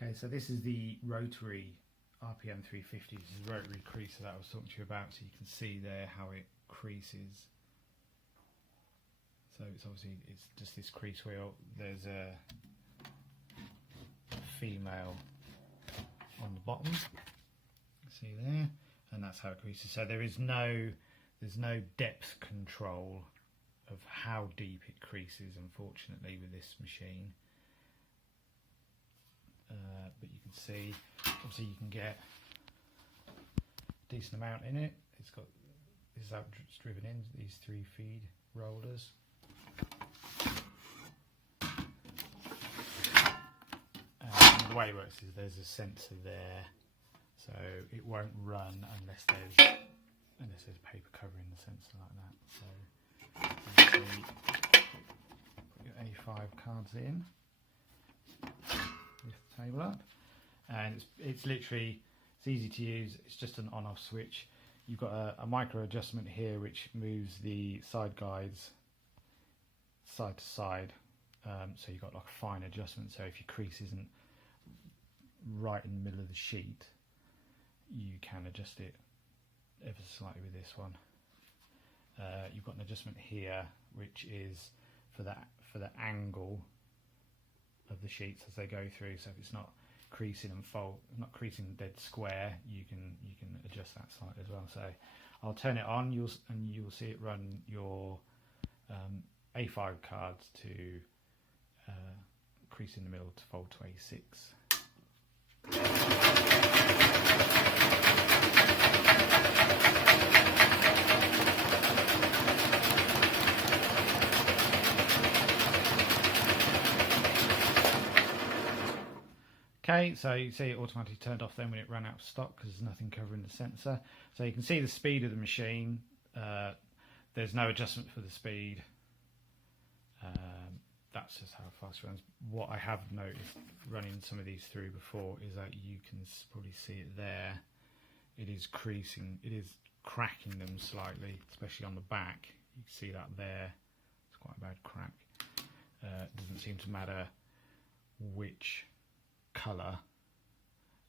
Okay, so this is the Rotary RPM 350. This is the Rotary creaser that I was talking to you about, so you can see there how it creases. So it's just this crease wheel. There's a female on the bottom, see there, and that's how it creases. So there's no depth control of how deep it creases, unfortunately, with this machine. But you can see, obviously, you can get a decent amount in it. It's got this out driven in these 3 feed rollers. And the way it works is there's a sensor there, so it won't run unless there's paper covering the sensor like that. So you see, put your A5 cards in. Lift the table up, and it's literally, it's easy to use. It's just an on-off switch. You've got a micro adjustment here which moves the side guides side to side, so you've got like a fine adjustment, so if your crease isn't right in the middle of the sheet, you can adjust it ever so slightly with this one. You've got an adjustment here which is for the angle of the sheets as they go through, so if it's not creasing and not creasing dead square, you can adjust that slightly as well. So I'll turn it on, you'll see it run your A5 cards to crease in the middle to fold to A6. Okay, so you see it automatically turned off then when it ran out of stock because there's nothing covering the sensor. So you can see the speed of the machine. There's no adjustment for the speed. That's just how fast it runs. What I have noticed running some of these through before is that you can probably see it there. It is creasing, it is cracking them slightly, especially on the back. You can see that there. It's quite a bad crack. It doesn't seem to matter which colour.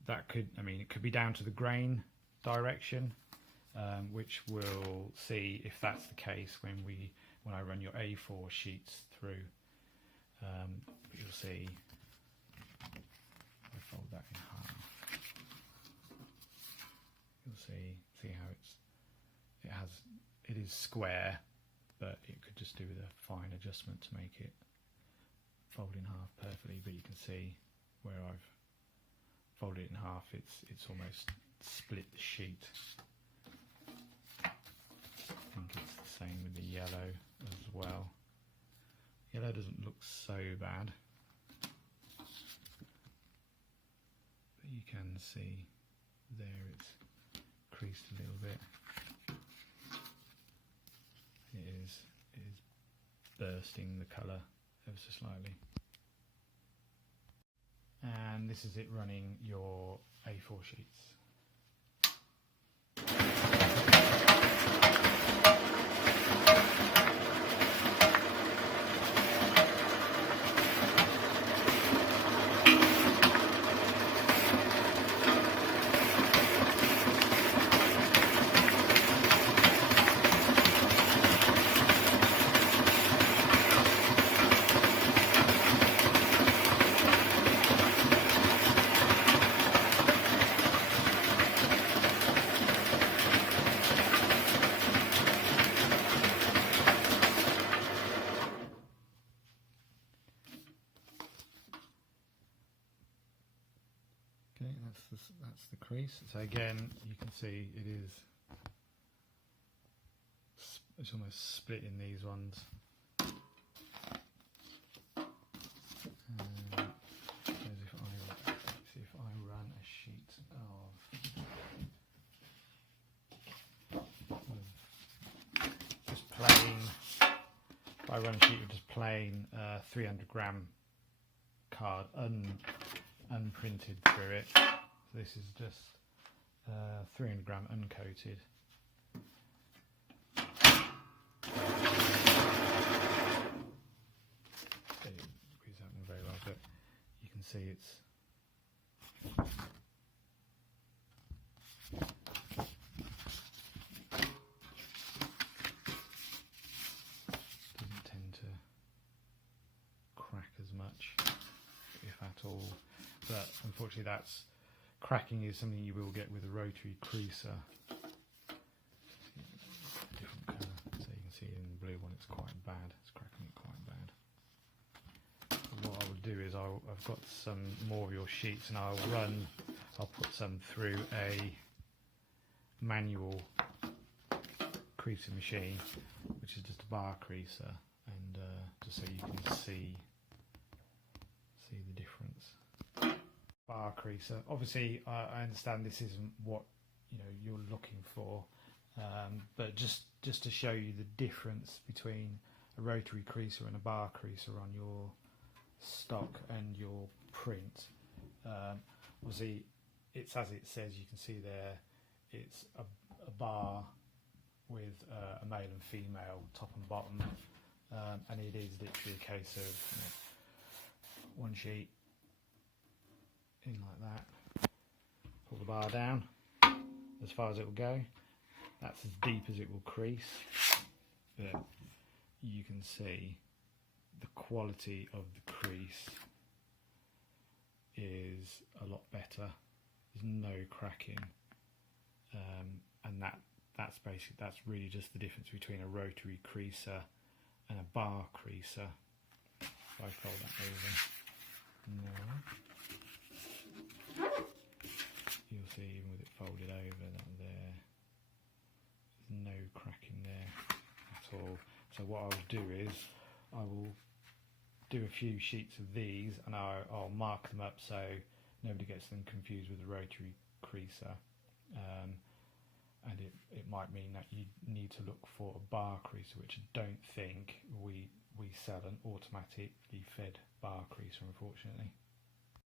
That could, it could be down to the grain direction, which we'll see if that's the case when I run your A4 sheets through. But you'll see, if I fold that in half, you'll see how it is square, but it could just do with a fine adjustment to make it fold in half perfectly. But you can see where I've folded it in half, it's almost split the sheet. I think it's the same with the yellow as well. Yellow doesn't look so bad, but you can see there it's creased a little bit. It is bursting the colour ever so slightly. And this is it running your A4 sheets. Okay, that's the crease. So again, you can see it's almost split in these ones. If I run a sheet of just plain, if I run a sheet of just plain 300 gram card unprinted through it. So this is just 300 gram uncoated. Squeeze that one very well, but you can see unfortunately that's cracking is something you will get with a rotary creaser. Different colour, so you can see in the blue one it's quite bad, it's cracking it quite bad. So what I will do is I've got some more of your sheets and I'll put some through a manual creasing machine, which is just a bar creaser, and just so you can see the difference. Bar creaser. Obviously, I understand this isn't what you're looking for, but just to show you the difference between a rotary creaser and a bar creaser on your stock and your print. Obviously, it's as it says. You can see there, it's a bar with a male and female top and bottom, and it is literally a case of one sheet in like that, pull the bar down as far as it will go, that's as deep as it will crease, but you can see the quality of the crease is a lot better, there's no cracking, and that's really just the difference between a rotary creaser and a bar creaser. If I fold that over now, you'll see even with it folded over that there's no cracking there at all. So what I'll do is I will do a few sheets of these and I'll mark them up so nobody gets them confused with a rotary creaser. And it might mean that you need to look for a bar creaser, which I don't think we sell an automatically fed bar creaser, unfortunately.